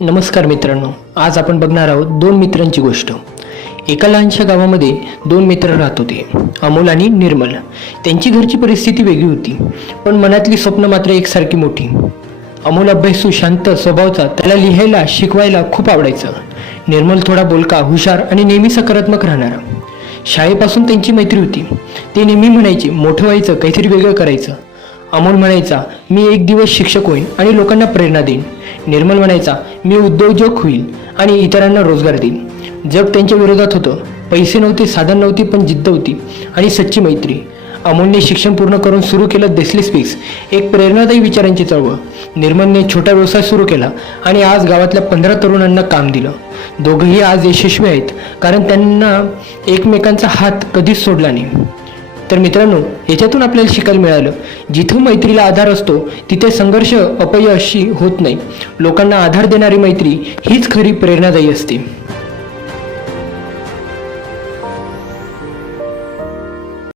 नमस्कार मित्रांनो, आज आपण बघणार आहोत दोन मित्रांची गोष्ट। एका लहानशा गावामध्ये दोन मित्र राहत होते, अमोल आणि निर्मल। त्यांची घरची परिस्थिती वेगळी होती, पण मनातली स्वप्न मात्र एकसारखी मोठी। अमोल अभ्यासू, शांत स्वभावाचा, त्याला लिहायला शिकवायला खूप आवडायचं। निर्मल थोडा बोलका, हुशार आणि नेहमी सकारात्मक राहणारा। शाळेपासून त्यांची मैत्री होती। ते नेहमी म्हणायचे, मोठं व्हायचं, काहीतरी वेगळं करायचं। अमोल म्हणायचा, मी एक दिवस शिक्षक होईन आणि लोकांना प्रेरणा देईन। निर्मल म्हणायचा, मी उद्योजक होईल आणि इतरांना रोजगार देईन। जग त्यांच्या विरोधात होतं, पैसे नव्हते, साधन नव्हती, पण जिद्द होती आणि सच्ची मैत्री। अमोलने शिक्षण पूर्ण करून सुरू केलं देसली स्पीक्स, एक प्रेरणादायी विचारांची चळवळ। निर्मलने छोटा व्यवसाय सुरू केला आणि आज गावातल्या 15 तरुणांना काम दिलं। दोघंही आज यशस्वी आहेत, कारण त्यांना एकमेकांचा हात कधीच सोडला नाही। तर मित्रांनो, याच्यातून आपल्याला शिकायला मिळालं, जिथं मैत्रीला आधार असतो तिथे संघर्ष अपयशी होत नाही। लोकांना आधार देणारी मैत्री हीच खरी प्रेरणादायी असते।